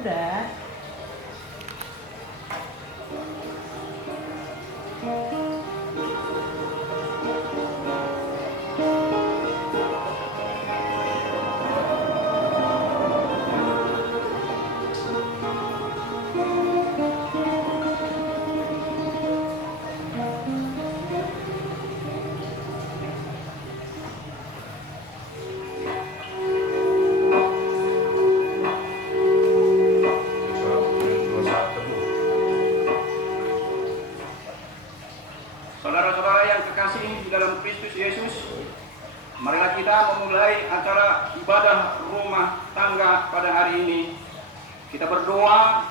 Udah. Saudara-saudara yang terkasih di dalam Kristus Yesus, marilah kita memulai acara ibadah rumah tangga pada hari ini. Kita berdoa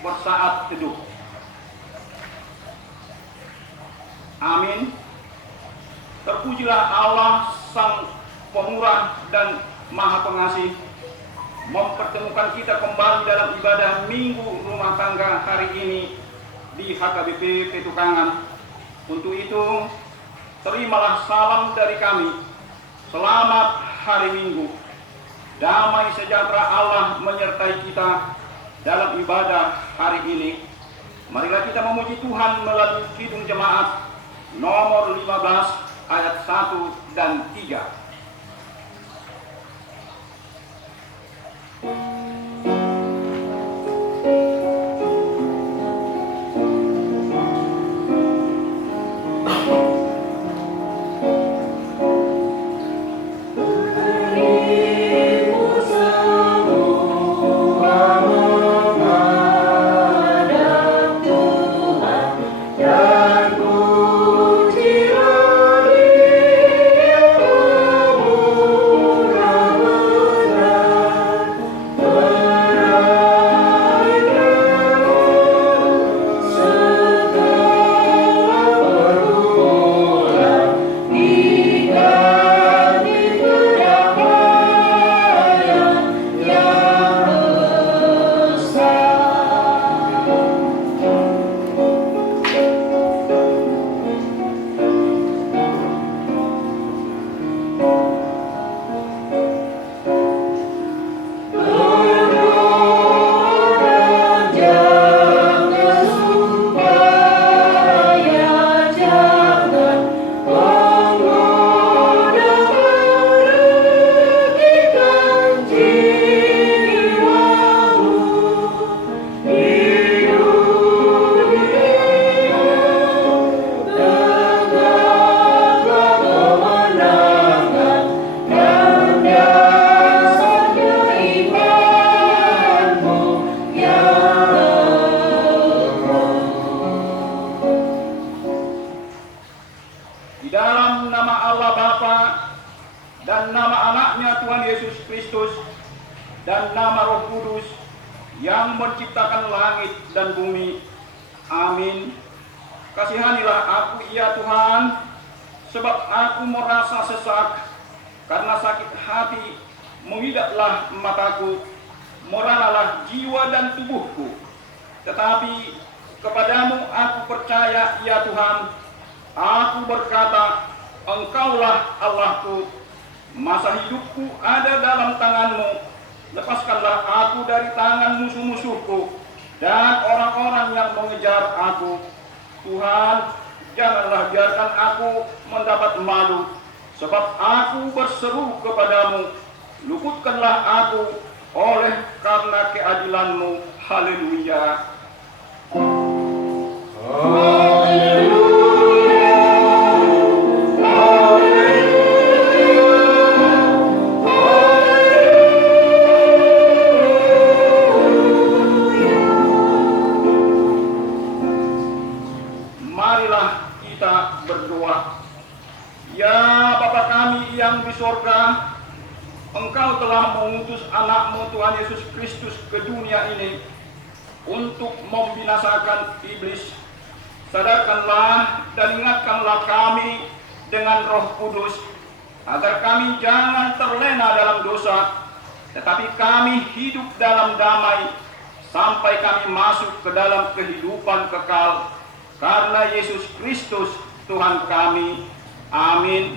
bersaat teduh. Amin. Terpujilah Allah Sang Pemurah dan Maha Pengasih, mempertemukan kita kembali dalam ibadah Minggu Rumah Tangga hari ini di HKBP Petukangan. Untuk itu, terimalah salam dari kami. Selamat hari Minggu. Damai sejahtera Allah menyertai kita dalam ibadah hari ini. Marilah kita memuji Tuhan melalui Kidung Jemaat nomor 15 ayat 1 dan 3. Di dalam nama Allah Bapa dan nama anaknya Tuhan Yesus Kristus dan nama Roh Kudus yang menciptakan langit dan bumi. Amin. Kasihanilah aku ya Tuhan, sebab aku merasa sesak karena sakit hati mengidaplah mataku, meranalah jiwa dan tubuhku. Tetapi kepadamu aku percaya ya Tuhan. Aku berkata, Engkaulah Allahku, masa hidupku ada dalam tangan-Mu. Lepaskanlah aku dari tangan musuh-musuhku dan orang-orang yang mengejar aku. Tuhan, janganlah biarkan aku mendapat malu, sebab aku berseru kepadamu. Luputkanlah aku oleh karena keadilan-Mu. Haleluya. Marilah kita berdoa. Ya Bapa kami yang di sorga, Engkau telah mengutus anak-Mu Tuhan Yesus Kristus ke dunia ini untuk membinasakan iblis. Sadarkanlah dan ingatkanlah kami dengan Roh Kudus, agar kami jangan terlena dalam dosa, tetapi kami hidup dalam damai, sampai kami masuk ke dalam kehidupan kekal. Karena Yesus Kristus Tuhan kami. Amin.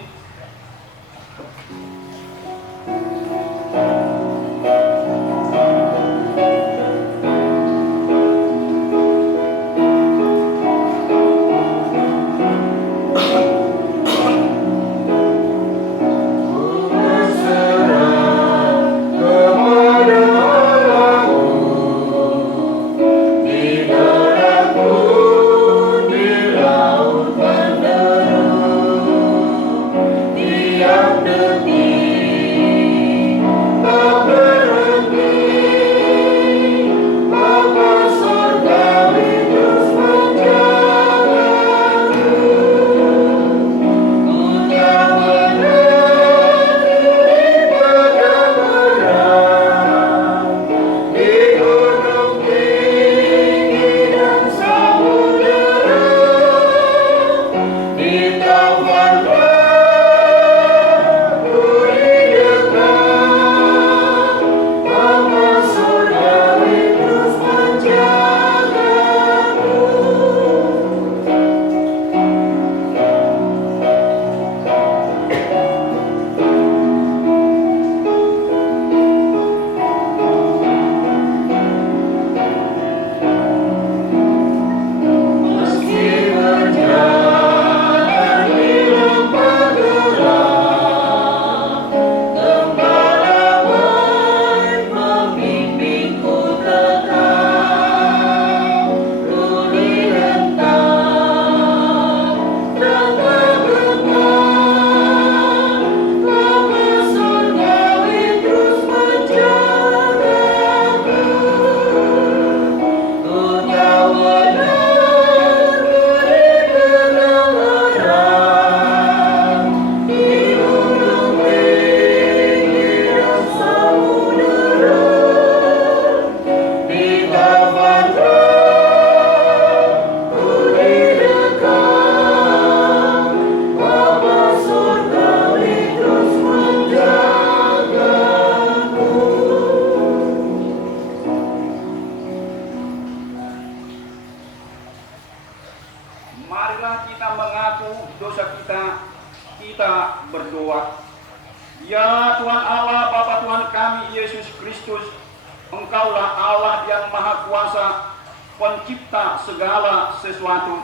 dosa kita, kita berdoa. Ya Tuhan Allah, Bapa Tuhan kami Yesus Kristus, Engkaulah Allah yang Maha Kuasa, pencipta segala sesuatu.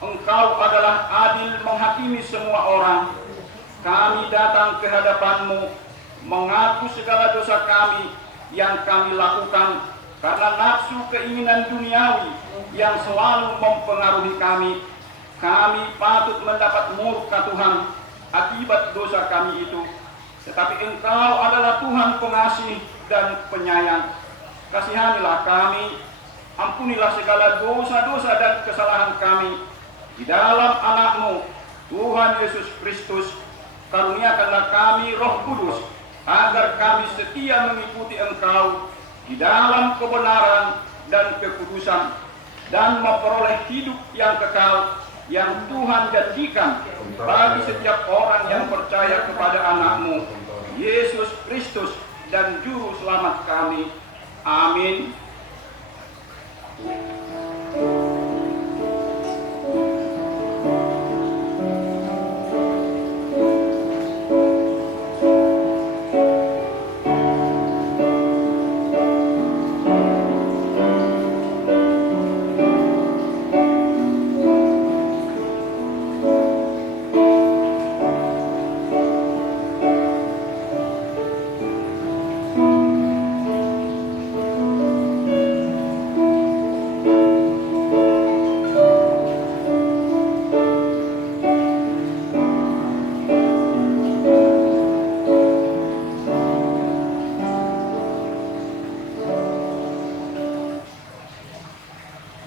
Engkau adalah adil menghakimi semua orang. Kami datang ke hadapan-Mu, mengaku segala dosa kami yang kami lakukan karena nafsu keinginan duniawi yang selalu mempengaruhi kami. Kami patut mendapat murka Tuhan akibat dosa kami itu. Tetapi Engkau adalah Tuhan pengasih dan penyayang. Kasihanilah kami, ampunilah segala dosa-dosa dan kesalahan kami. Di dalam anak-Mu, Tuhan Yesus Kristus, karuniakanlah kami Roh Kudus, agar kami setia mengikuti Engkau di dalam kebenaran dan kekudusan, dan memperoleh hidup yang kekal yang Tuhan janjikan bagi setiap orang yang percaya kepada anak-Mu, Yesus Kristus dan Juru Selamat kami. Amin.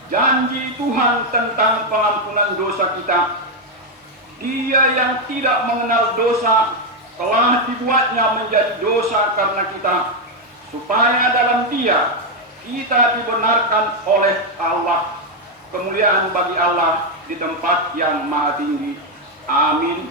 Janji Tuhan tentang pengampunan dosa kita. Dia yang tidak mengenal dosa telah dibuatnya menjadi dosa karena kita, supaya dalam Dia kita dibenarkan oleh Allah. Kemuliaan bagi Allah di tempat yang maha tinggi. Amin.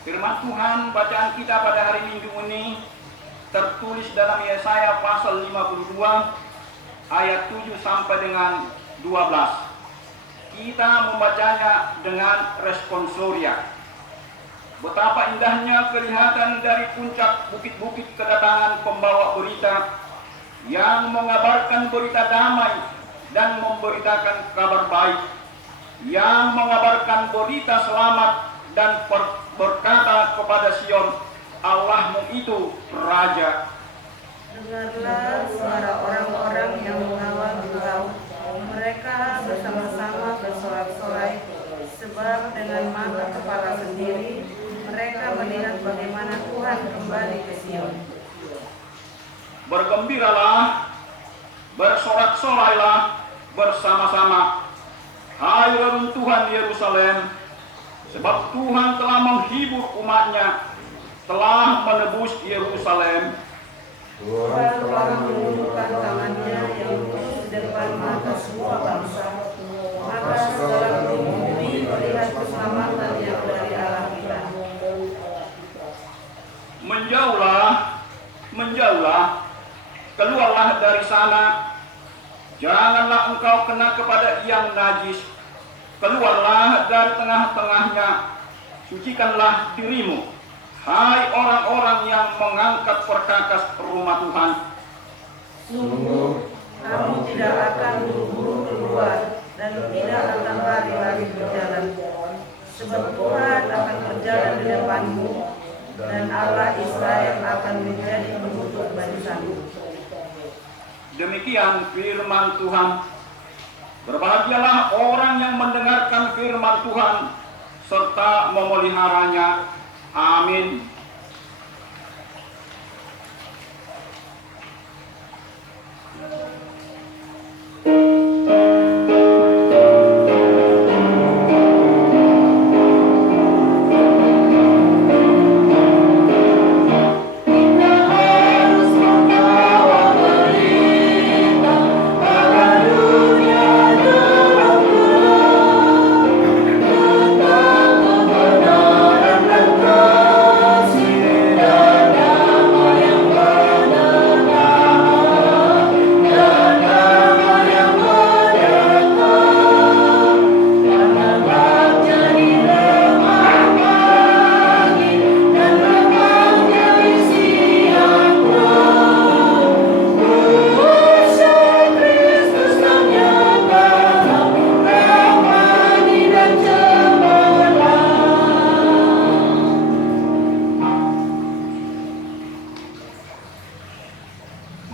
Firman Tuhan bacaan kita pada hari Minggu ini tertulis dalam Yesaya pasal 52 ayat 7 sampai dengan 12. kita membacanya dengan responsoria. Betapa indahnya kelihatan dari puncak bukit-bukit kedatangan pembawa berita yang mengabarkan berita damai dan memberitakan kabar baik, yang mengabarkan berita selamat dan berkata kepada Sion, Allahmu itu Raja. Dengarlah suara orang-orang yang mengawal engkau, mereka bersama-sama bersorak-sorai, sebab dengan mata kepala sendiri mereka melihat bagaimana Tuhan kembali ke Sion. Bergembiralah, bersorak-sorailah bersama-sama, hai reruntuhan Yerusalem, sebab Tuhan telah menghibur umatnya, telah menebus Yerusalem. Tuhan telah menundukkan tangannya yang lurus di depan mata semua bangsa, maka segala bumi melihat keselamatan yang dari Allah kita. Menjauhlah, keluarlah dari sana, janganlah engkau kena kepada yang najis, keluarlah dari tengah-tengahnya, sucikanlah dirimu, hai orang-orang yang mengangkat perkakas rumah Tuhan. Sungguh, kamu tidak akan buru-buru keluar dan tidak akan lari-lari berjalan, sebab Tuhan akan berjalan di depanmu, dan Allah Israel akan menjadi penutup barisanmu. Demikian firman Tuhan. Berbahagialah orang yang mendengarkan firman Tuhan serta memeliharanya. Amin.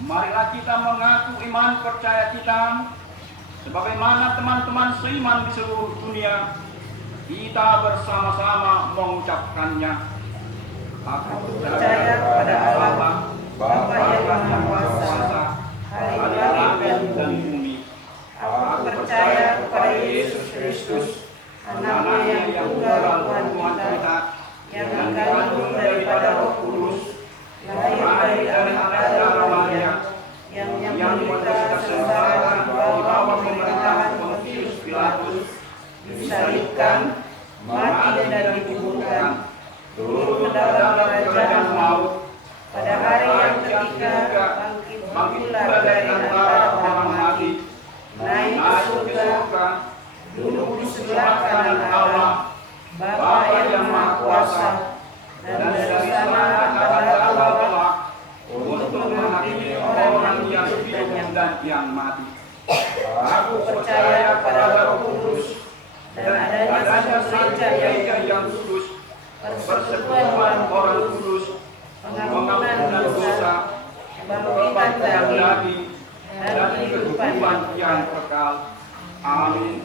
Marilah kita mengaku iman percaya kita sebagaimana teman-teman seiman di seluruh dunia. Kita bersama-sama mengucapkannya. Aku percaya kepada Allah, Bapa yang Maha Kuasa, Hari langit dan bumi. Aku percaya kepada Yesus Kristus, Anaknya yang tunggal Tuhan kita, yang dikandung daripada Roh Kudus, lahir dari anak Maria, yang menderita sengsara di bawah pemerintahan Pontius Pilatus, disalibkan, mati dan dikuburkan, turun ke dalam kerajaan maut, pada hari yang ketiga bangkit pula dari antara orang mati, naik ke surga, duduk di sebelah kanan Allah, Bapa yang Maha Kuasa, dan dari sana akan datang kelak untuk menghakimi orang yang hidup dan yang mati. Aku percaya pada Roh Kudus dan adanya satu gereja yang kudus, persekutuan orang kudus, pengampunan dosa, kebangkitan dari daging, dan kehidupan yang kekal. Amin.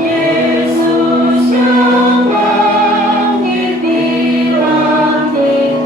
Yesus yang bangkit di langit,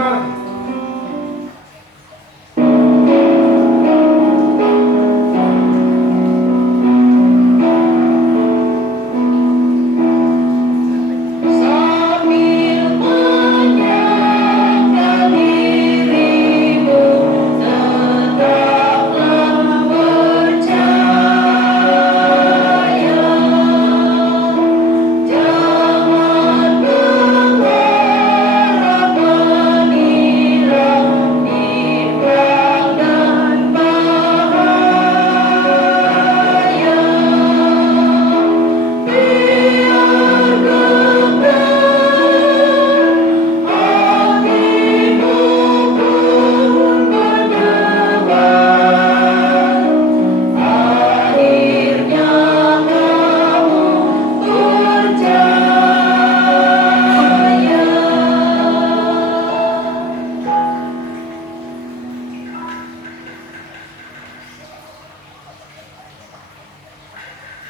benar.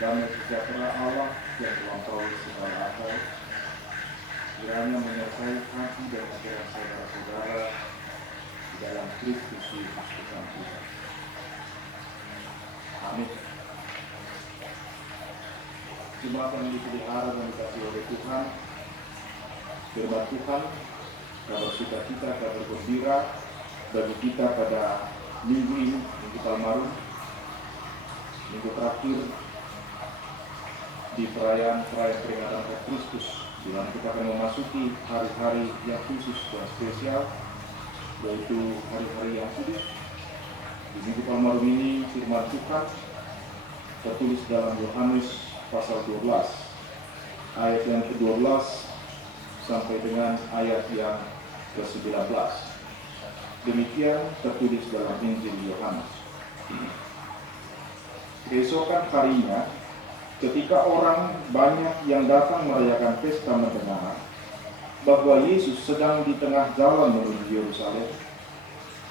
Damai sejahtera Allah yang melampaui segala akal, kiranya menyertai hati dan pikiran saudara-saudara di dalam Kristus Yesus Tuhan kita. Amin. Jemaat yang dipelihara dan dikasihi oleh Tuhan, firman Tuhan, kabar sukacita, kabar gembira bagi kita pada minggu ini, Minggu Palmarum, minggu terakhir di perayaan peringatan Roh Kristus, di mana kita akan memasuki hari-hari yang khusus dan spesial, yaitu hari-hari yang kudus. Di Minggu Palmarum ini firman Tuhan tertulis dalam Yohanes pasal 12 ayat yang ke-12 sampai dengan ayat yang ke-19. Demikian tertulis dalam Injil Yohanes. Keesokan harinya, ketika orang banyak yang datang merayakan pesta mendengar bahwa Yesus sedang di tengah jalan menuju Yerusalem,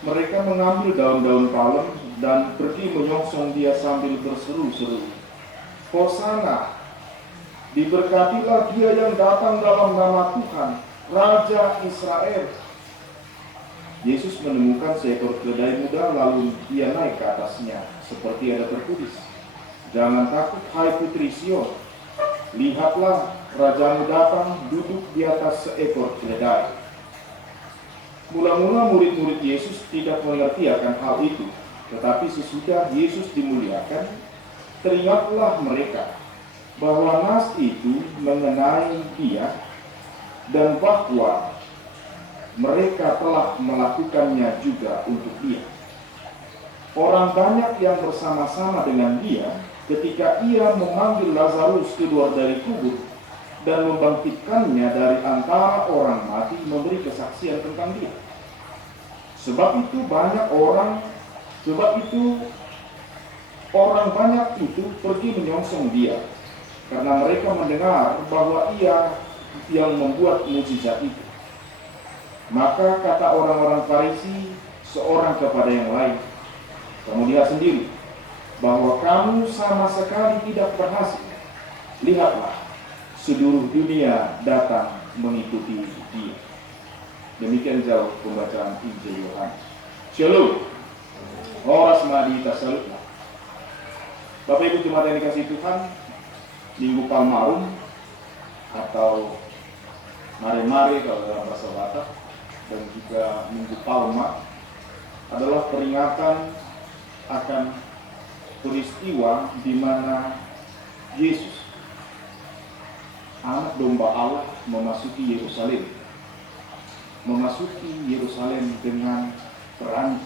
mereka mengambil daun-daun palem dan pergi menyongsong dia sambil berseru-seru, "Hosana, diberkatilah dia yang datang dalam nama Tuhan, Raja Israel." Yesus menemukan seekor keledai muda, lalu ia naik ke atasnya, seperti ada tertulis, "Jangan takut, hai putri Sion, lihatlah rajamu datang duduk di atas seekor keledai." Mula-mula murid-murid Yesus tidak mengerti akan hal itu, tetapi sesudah Yesus dimuliakan, teringatlah mereka bahwa nas itu mengenai dia dan bahwa mereka telah melakukannya juga untuk dia. Orang banyak yang bersama-sama dengan dia ketika ia memanggil Lazarus keluar dari kubur dan membangkitkannya dari antara orang mati memberi kesaksian tentang dia. Sebab itu orang banyak itu pergi menyongsong dia, karena mereka mendengar bahwa ia yang membuat mukjizat itu. Maka kata orang-orang Farisi seorang kepada yang lain, "Kamu lihat sendiri bahwa kamu sama sekali tidak berhasil. Lihatlah, seluruh dunia datang mengikuti dia." Demikian jauh pembacaan Injil Yohanes. Shalom. Horas madita salutna. Bapak Ibu jemaat yang dikasihi Tuhan, Minggu Palmarum atau Mare-Mare kalau dalam bahasa Batak, dan juga Minggu Palma adalah peringatan akan peristiwa di mana Yesus, anak domba Allah, memasuki Yerusalem dengan berani,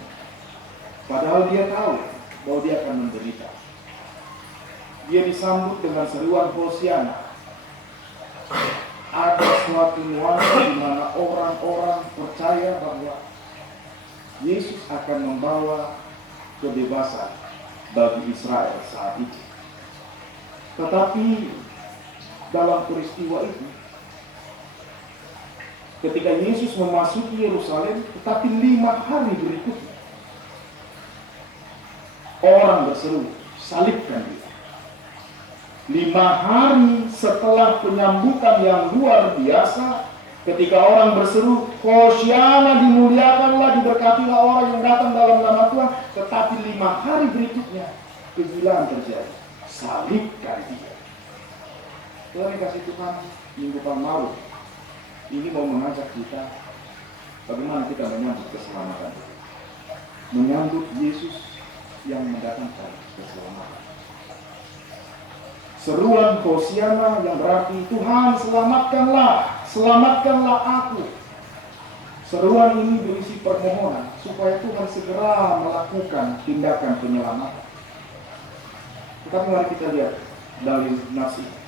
padahal dia tahu bahwa dia akan menderita. Dia disambut dengan seruan Hosiana. Ada suatu nuansa di mana orang-orang percaya bahwa Yesus akan membawa kebebasan bagi Israel saat itu. Tetapi dalam peristiwa itu, ketika Yesus memasuki Yerusalem, tetapi 5 hari berikutnya, orang berseru, "Salibkan dia." 5 hari setelah penyambutan yang luar biasa, Ketika orang berseru, Hosiana, dimuliakanlah, diberkatilah orang yang datang dalam nama Tuhan. Tetapi 5 hari berikutnya, kegilaan terjadi. Salibkan dia. Tuhan kasih Tuhan, minggu Palmaru ini mau mengajak kita bagaimana kita menyambut keselamatan. Menyambut Yesus yang mendatangkan keselamatan. Seruan Hosiana yang berarti Tuhan selamatkanlah, selamatkanlah aku. Seruan ini berisi permohonan supaya Tuhan segera melakukan tindakan penyelamatan. Tetapi mari kita lihat dalil nas ini.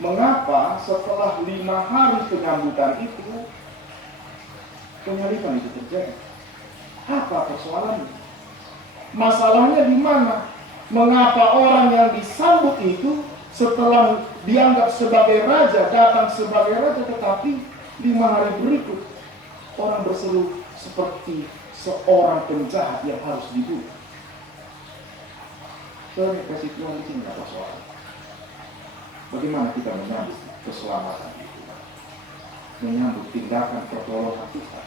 Mengapa setelah 5 hari penyambutan itu penyaliban itu terjadi? Apa persoalannya? Masalahnya di mana? Mengapa orang yang disambut itu setelah dianggap sebagai raja, datang sebagai raja, tetapi 5 hari berikut orang berseru seperti seorang penjahat yang harus dibunuh? Saya kasih Tuhan di sini apa soal? Bagaimana kita menyambut keselamatan itu? Menyambut tindakan pertolongan Tuhan,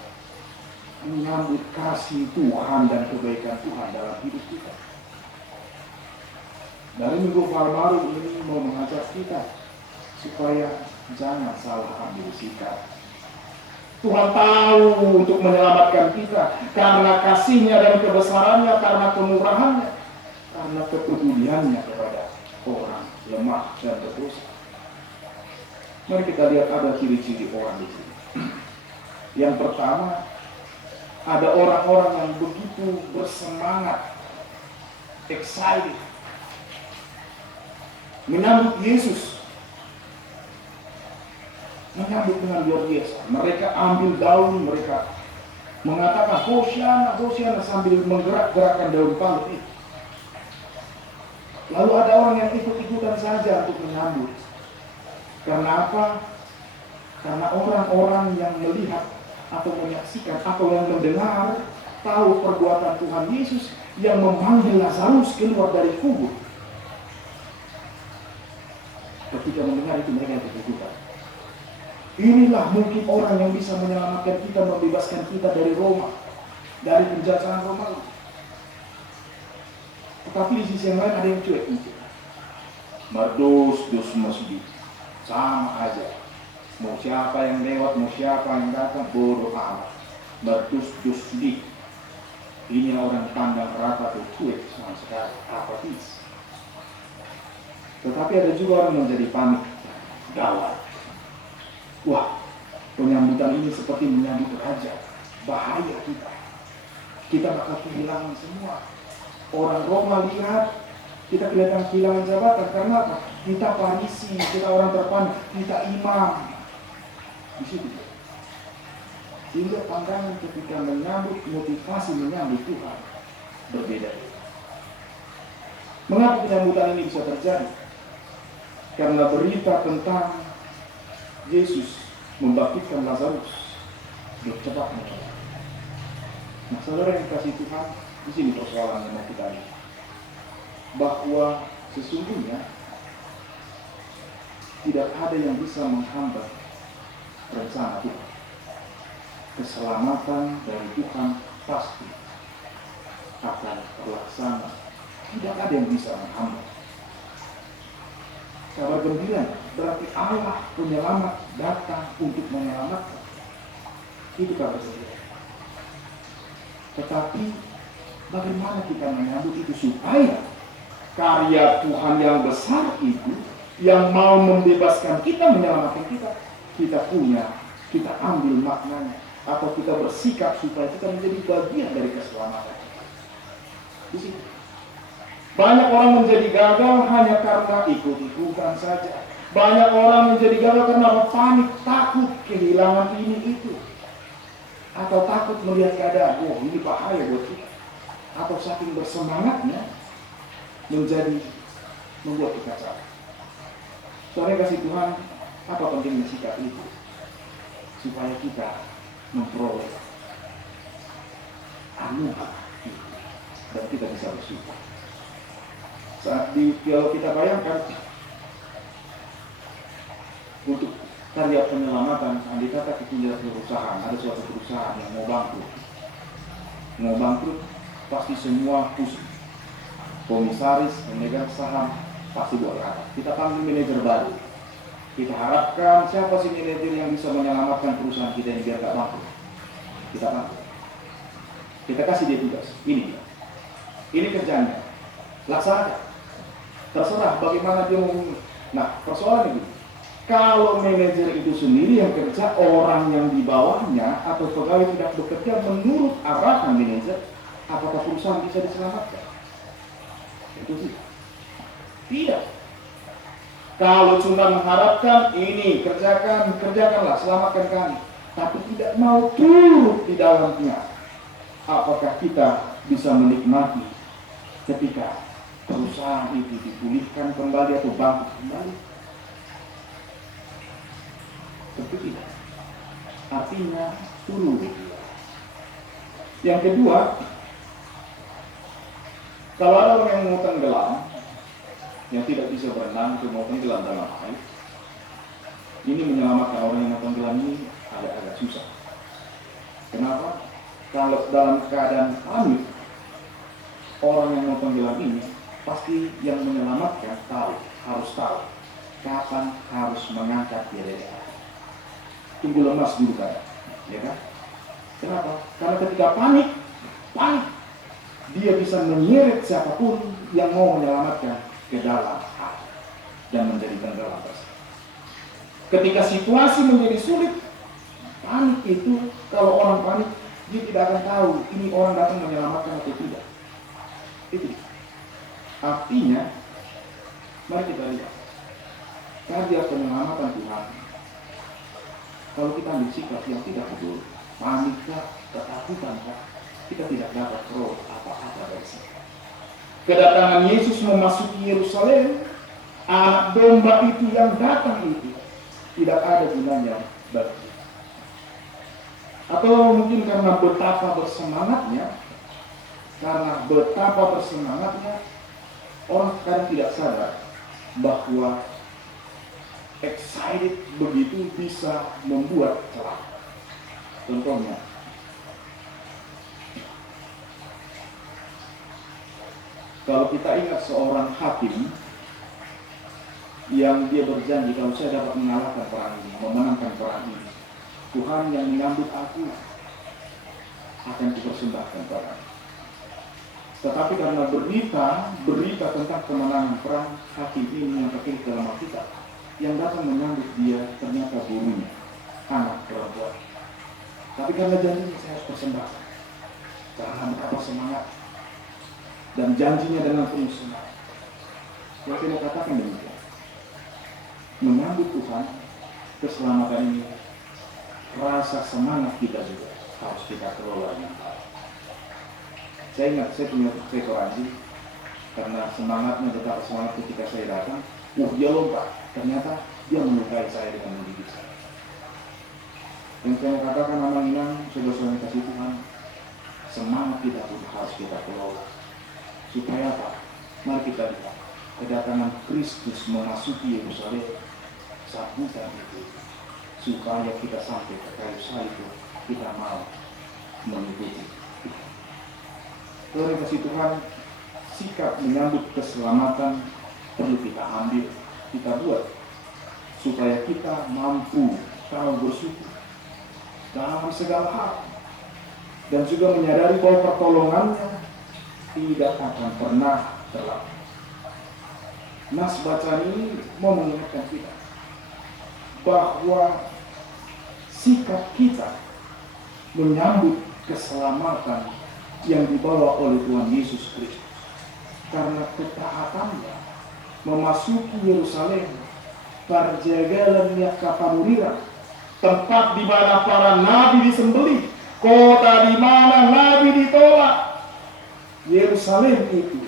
menyambut kasih Tuhan dan kebaikan Tuhan dalam hidup kita. Dari minggu Palmaru ini mau mengajak kita supaya jangan salah ambil sikap. Tuhan tahu untuk menyelamatkan kita karena kasih-Nya dan kebesaran-Nya, karena kemurahan-Nya, karena kepedulian-Nya kepada orang lemah dan berdosa. Mari kita lihat ada ciri-ciri orang di sini. Yang pertama, ada orang-orang yang begitu bersemangat, excited, menyambut Yesus, menyambut dengan luar biasa. Mereka ambil daun, mereka mengatakan Hosiana, Hosiana sambil menggerak-gerakkan daun palem itu. Lalu ada orang yang ikut-ikutan saja untuk menyambut. Karena apa? Karena orang-orang yang melihat atau menyaksikan atau yang mendengar tahu perbuatan Tuhan Yesus yang memanggil Lazarus keluar dari kubur. Ketika mendengar itu mereka yang ikut-ikutan. Inilah mungkin orang yang bisa menyelamatkan kita, membebaskan kita dari Roma, dari penjajahan Romawi. Tetapi di sisi yang lain ada yang cuek mungkin. Merdus masjid, sama aja. Mau siapa yang lewat, mau siapa yang datang, bodoh amat. Merdus di. Ini orang pandang rata tuh cuek sama sekali, apatis. Tetapi ada juga orang yang menjadi panik, gawat. Wah, penyambutan ini seperti menyambut raja. Bahaya kita. Kita bakal kehilangan semua. Orang Roma lihat, kita kelihatan kehilangan jabatan. Karena apa? Kita Farisi, kita orang terpandang, kita imam. Di situ. Sehingga pandangan ketika menyambut, motivasi menyambut Tuhan berbeda. Mengapa penyambutan ini bisa terjadi? Karena berita tentang Yesus membangkitkan Lazarus bercepat menyebar. Nah, saudara yang kasih Tuhan, di sini persoalan yang kita lihat, bahwa sesungguhnya tidak ada yang bisa menghambat rencana Tuhan. Keselamatan dari Tuhan pasti akan terlaksana. Tidak ada yang bisa menghambat. Kabar gembira berarti Allah penyelamat datang untuk menyelamatkan. Itu kabar gembira. Tetapi bagaimana kita menyambut itu supaya karya Tuhan yang besar itu, yang mau membebaskan kita, menyelamatkan kita, kita punya, kita ambil maknanya, atau kita bersikap supaya kita menjadi bagian dari keselamatan. Di situ. Banyak orang menjadi gagal hanya karena ikut-ikutan saja. Banyak orang menjadi gagal karena panik, takut kehilangan ini itu. Atau takut melihat keadaan, oh ini bahaya buat kita. Atau saking bersemangatnya membuat kekacauan. Soalnya kasih Tuhan, apa pentingnya sikap itu? Supaya kita memperoleh anugerah dan kita bisa bersyukur. Saat kalau kita bayangkan untuk karya penyelamatan. Andai kata kita lihat perusahaan, ada suatu perusahaan yang mau bangkrut, pasti semua pusing. Komisaris, pemegang saham pasti berkata, kita panggil manajer baru. Kita harapkan siapa sih manajer yang bisa menyelamatkan perusahaan kita ini biar gak bangkrut. Kita panggil. Kita kasih dia tugas. Ini kerjanya. Laksanakan. Terserah bagaimana dia mau. Nah, persoalannya gitu. Kalau manajer itu sendiri yang kerja, orang yang di bawahnya atau pegawai tidak bekerja menurut arahan manajer, apakah perusahaan bisa diselamatkan? Itu sih. Tidak. Kalau cuma mengharapkan ini kerjakanlah, selamatkan kami, tapi tidak mau turut di dalamnya, apakah kita bisa menikmati ketika perusahaan itu dipulihkan kembali atau bangkrut kembali? Tentu tidak. Artinya turun. Yang kedua, kalau ada orang yang mau tenggelam, yang tidak bisa berenang atau mau tenggelam dalam air, ini menyelamatkan orang yang mau tenggelam ini agak susah. Kenapa? Kalau dalam keadaan panik, orang yang mau tenggelam ini pasti yang menyelamatkan harus tahu kapan harus mengangkat dia dari air. Tunggu lemas dulu kan, ya kan? Kenapa? Karena ketika panik, dia bisa menyeret siapapun yang mau menyelamatkan ke dalam air dan menjadi tenggelam tersebut. Ketika situasi menjadi sulit, panik itu, kalau orang panik, dia tidak akan tahu ini orang datang menyelamatkan atau tidak. Itu. Artinya, mari kita lihat karya penyelamatan Tuhan. Kalau kita ambil sikap yang tidak betul, panikkah, ketakutan, kita tidak dapat peroleh apa-apa dari situ. Kedatangan Yesus memasuki Yerusalem, anak domba itu yang datang itu tidak ada gunanya bagi kita. Atau mungkin karena betapa bersemangatnya, orang kadang tidak sadar bahwa excited begitu bisa membuat celaka. Contohnya, kalau kita ingat seorang hakim yang dia berjanji, kalau saya dapat mengalahkan perang ini, memenangkan perang ini, Tuhan yang menyambut aku akan dipersembahkan perang. Tetapi karena berita tentang kemenangan perang, hakim ini yang terkini dalam Alkitab, yang datang menyambut dia ternyata gurunya, anak perempuan. Tapi karena janjinya saya harus persembahkan, karena betapa semangat dan janjinya dengan penuh semangat. Yang saya mau katakan demikian, menyambut Tuhan, keselamatan ini, rasa semangat kita juga harus kita kelola dengan baik. Saya ingat, saya punya seekor anjing, karena semangatnya betapa semangat ketika saya datang, dia lompat, ternyata dia menyukai saya dengan mendidik saya. Yang saya katakan anak inang, saudara-saudara kasih Tuhan, semangat kita pun harus kita kelola. Supaya apa? Mari kita lihat kedatangan Kristus memasuki Yerusalem saat bukan itu, supaya kita sampai ke kayu salib kita mau mengikuti. Saudara kasih Tuhan, sikap menyambut keselamatan perlu kita ambil, kita buat supaya kita mampu tahu bersyukur dalam segala hal dan juga menyadari bahwa pertolongannya tidak akan pernah terlambat. Nas bacaan ini mau mengingatkan kita bahwa sikap kita menyambut keselamatan yang dibawa oleh Tuhan Yesus Kristus karena ketaatannya memasuki Yerusalem, Parjagalan Kapanurira, tempat di mana para nabi disembelih, kota di mana nabi ditolak. Yerusalem itu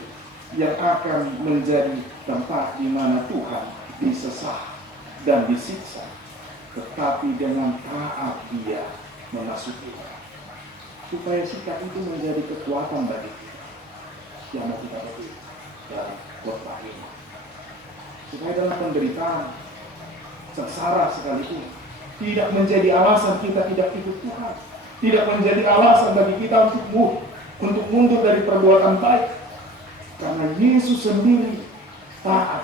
yang akan menjadi tempat di mana Tuhan disesah dan disiksa, tetapi dengan taat dia memasuki, supaya sikap itu menjadi kekuatan bagi kita yang mau kita petik dari khotbah ini. Supaya dalam penderitaan sengsara sekalipun, tidak menjadi alasan kita tidak ikut Tuhan, tidak menjadi alasan bagi kita untuk mundur dari perbuatan baik, karena Yesus sendiri taat